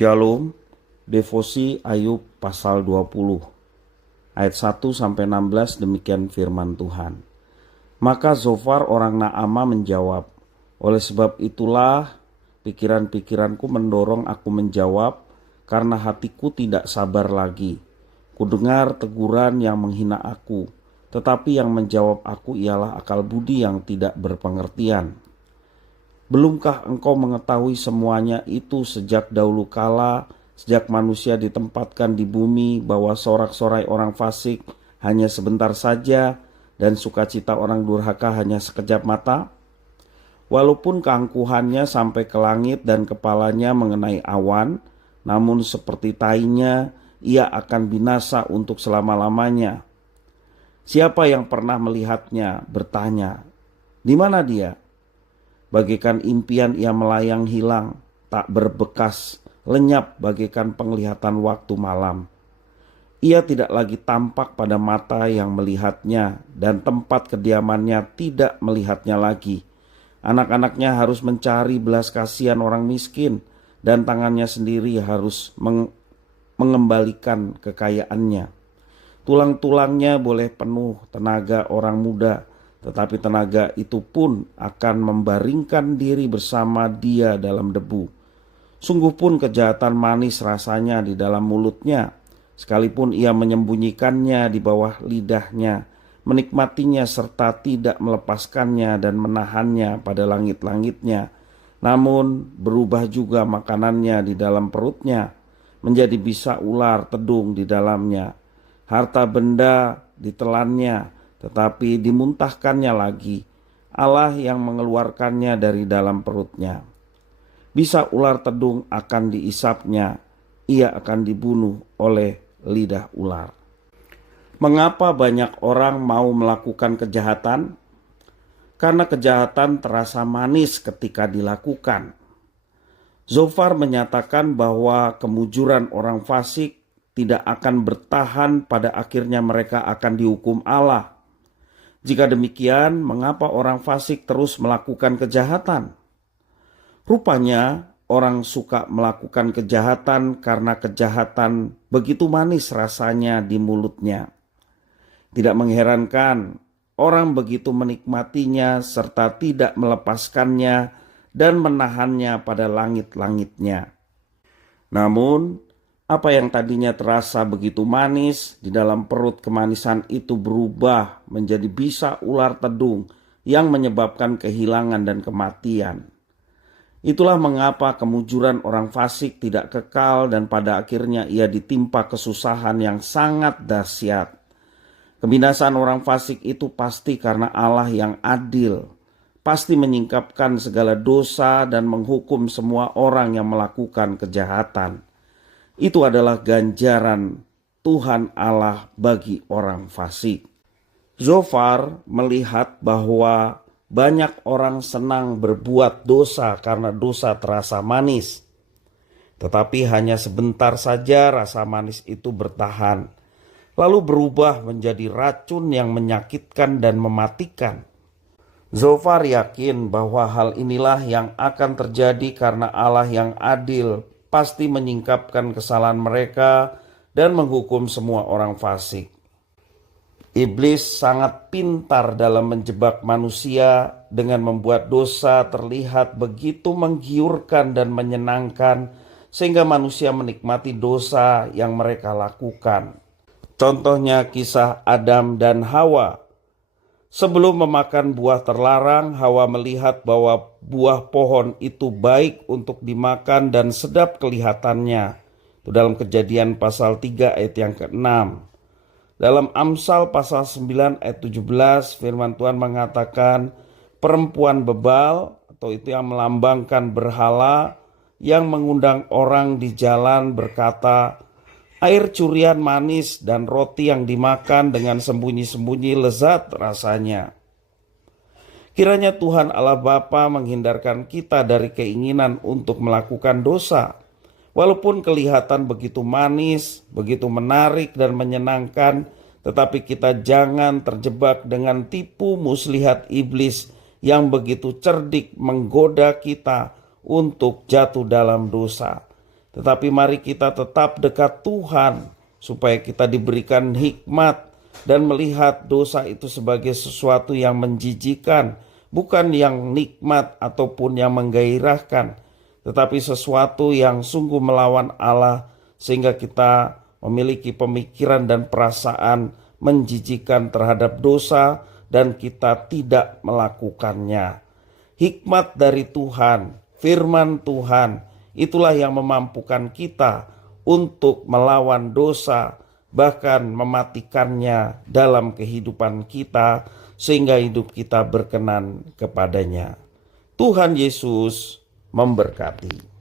Shalom, Devosi Ayub pasal 20 ayat 1-16 demikian firman Tuhan. Maka Zofar orang Naama menjawab, oleh sebab itulah pikiran-pikiranku mendorong aku menjawab, karena hatiku tidak sabar lagi. Kudengar teguran yang menghina aku, tetapi yang menjawab aku ialah akal budi yang tidak berpengertian. Belumkah engkau mengetahui semuanya itu sejak dahulu kala, sejak manusia ditempatkan di bumi, bahwa sorak-sorai orang fasik hanya sebentar saja dan sukacita orang durhaka hanya sekejap mata? Walaupun keangkuhannya sampai ke langit dan kepalanya mengenai awan, namun seperti tainya ia akan binasa untuk selama-lamanya. Siapa yang pernah melihatnya bertanya, di mana dia? Bagaikan impian ia melayang hilang, tak berbekas, lenyap bagaikan penglihatan waktu malam. Ia tidak lagi tampak pada mata yang melihatnya, dan tempat kediamannya tidak melihatnya lagi. Anak-anaknya harus mencari belas kasihan orang miskin, dan tangannya sendiri harus mengembalikan kekayaannya. Tulang-tulangnya boleh penuh tenaga orang muda, tetapi tenaga itu pun akan membaringkan diri bersama dia dalam debu. Sungguh pun kejahatan manis rasanya di dalam mulutnya, sekalipun ia menyembunyikannya di bawah lidahnya, menikmatinya serta tidak melepaskannya dan menahannya pada langit-langitnya. Namun berubah juga makanannya di dalam perutnya, menjadi bisa ular tedung di dalamnya. Harta benda ditelannya, tetapi dimuntahkannya lagi. Allah yang mengeluarkannya dari dalam perutnya. Bisa ular tedung akan diisapnya, ia akan dibunuh oleh lidah ular. Mengapa banyak orang mau melakukan kejahatan? Karena kejahatan terasa manis ketika dilakukan. Zofar menyatakan bahwa kemujuran orang fasik tidak akan bertahan, pada akhirnya mereka akan dihukum Allah. Jika demikian, mengapa orang fasik terus melakukan kejahatan? Rupanya orang suka melakukan kejahatan karena kejahatan begitu manis rasanya di mulutnya. Tidak mengherankan orang begitu menikmatinya serta tidak melepaskannya dan menahannya pada langit-langitnya. Namun, apa yang tadinya terasa begitu manis, di dalam perut kemanisan itu berubah menjadi bisa ular tedung yang menyebabkan kehilangan dan kematian. Itulah mengapa kemujuran orang fasik tidak kekal dan pada akhirnya ia ditimpa kesusahan yang sangat dahsyat. Kebinasaan orang fasik itu pasti karena Allah yang adil, pasti menyingkapkan segala dosa dan menghukum semua orang yang melakukan kejahatan. Itu adalah ganjaran Tuhan Allah bagi orang fasik. Zofar melihat bahwa banyak orang senang berbuat dosa karena dosa terasa manis. Tetapi hanya sebentar saja rasa manis itu bertahan, lalu berubah menjadi racun yang menyakitkan dan mematikan. Zofar yakin bahwa hal inilah yang akan terjadi karena Allah yang adil pasti menyingkapkan kesalahan mereka dan menghukum semua orang fasik. Iblis sangat pintar dalam menjebak manusia dengan membuat dosa terlihat begitu menggiurkan dan menyenangkan sehingga manusia menikmati dosa yang mereka lakukan. Contohnya kisah Adam dan Hawa. Sebelum memakan buah terlarang, Hawa melihat bahwa buah pohon itu baik untuk dimakan dan sedap kelihatannya. Itu dalam Kejadian pasal 3 ayat yang ke-6. Dalam Amsal pasal 9 ayat 17 firman Tuhan mengatakan, perempuan bebal atau itu yang melambangkan berhala yang mengundang orang di jalan berkata, air curian manis dan roti yang dimakan dengan sembunyi-sembunyi lezat rasanya. Kiranya Tuhan Allah Bapa menghindarkan kita dari keinginan untuk melakukan dosa. Walaupun kelihatan begitu manis, begitu menarik dan menyenangkan, tetapi kita jangan terjebak dengan tipu muslihat iblis yang begitu cerdik menggoda kita untuk jatuh dalam dosa. Tetapi mari kita tetap dekat Tuhan, supaya kita diberikan hikmat dan melihat dosa itu sebagai sesuatu yang menjijikan, bukan yang nikmat ataupun yang menggairahkan, tetapi sesuatu yang sungguh melawan Allah, sehingga kita memiliki pemikiran dan perasaan menjijikan terhadap dosa dan kita tidak melakukannya. Hikmat dari Tuhan, firman Tuhan, itulah yang memampukan kita untuk melawan dosa, bahkan mematikannya dalam kehidupan kita, sehingga hidup kita berkenan kepadanya. Tuhan Yesus memberkati.